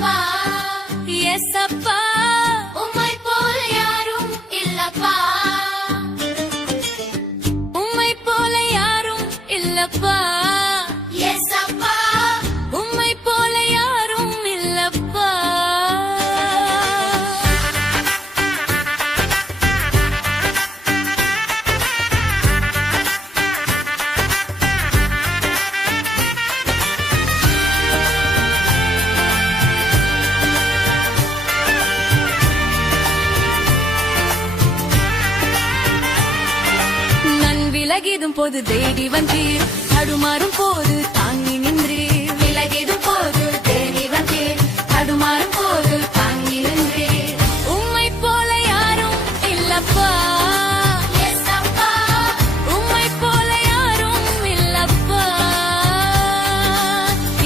அப்பா எஸ் அப்பா உம்மை போல யாரும் இல்லப்பா உம்மை போல யாரும் இல்லப்பா எஸ் அப்பா உம்மை போல யாரும் இல்லப்பா விலகிடும் போது தேடி வந்தீர் தடுமாறும் போது தாங்கி நின்றீர் விலகிடும் போது தேடி வந்தீர் தடுமாறும் போது தாங்கி நின்றீர் உம்மை போல யாரும் இல்லப்பா உம்மை போல யாரும் இல்லப்பா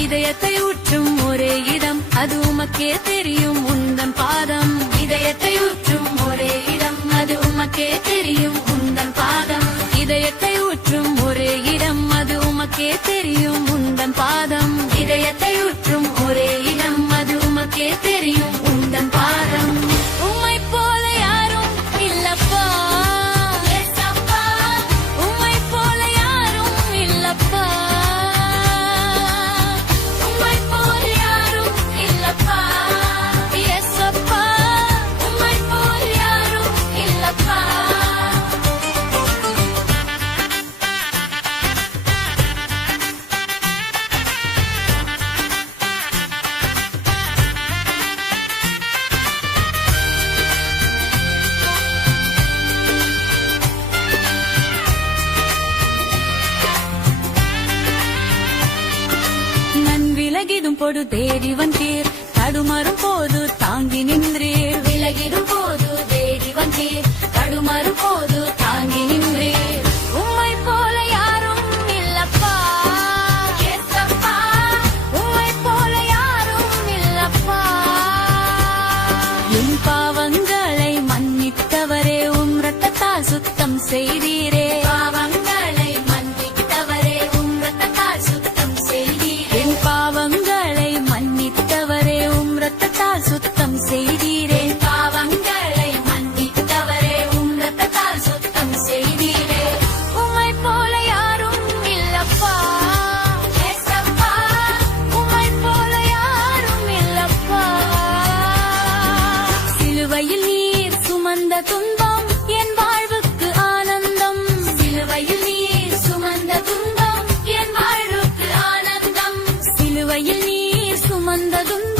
இதயத்தை ஊற்றும் ஒரே இடம் அது உமக்கே தெரியும் உந்தன் பாதம் இதயத்தை ஊற்றும் ஒரே இடம் அது உமக்கே தெரியும் உந்தன் பாதம் இதயத்தை ஊற்றும் ஒரே இடம் அது உமக்கே தெரியும் உந்தன் பாதம் இதயத்தை ஊற்றும் ஒரே இடம் அது உமக்கே தெரியும் உந்தன் பாதம் உம்மை போல யாரும் இல்லப்பா உம்மை போல யாரும் இல்லப்பா உம்மை போல யாரும் இல்லப்பா எஸ் அப்பா உம்மை போல யாரும் இல்லப்பா விலகிடும் போது தேடி வந்தீர் தடுமாறும் போது தாங்கி நின்றீர் விலகிடும் போது தேடி வந்தீர் தடுமாறும் போது தாங்கி நின்றீர் உம்மை போல யாரும் இல்லப்பா உம்மை போல யாரும் இல்லப்பா என் பாவங்களை மன்னித்தவரே உம் இரத்தத்தால் சுத்தம் செய்தீரே பாவங்களை மன்னித்தவரே உம் இரத்தத்தால் சுத்தம் செய்தீரே என் பாவங்களை மன்னித்தவரே உம் இரத்தத்தால் சுத்தம் செய்தீரே பாவங்களை மன்னித்தவரே உம் இரத்தத்தால் சுத்தம் செய்தீரே உம்மை போல யாரும் இல்லப்பா உம்மை போல யாரும் இல்லப்பா சிலுவையில் நீர் சுமந்த துன்பம் என் வாழ்வுக்கு ஆனந்தம் சிலுவையில் நீர் சுமந்த துன்பம் என் வாழ்வுக்கு ஆனந்தம் சிலுவையில் நீர் சுமந்த துன்பம்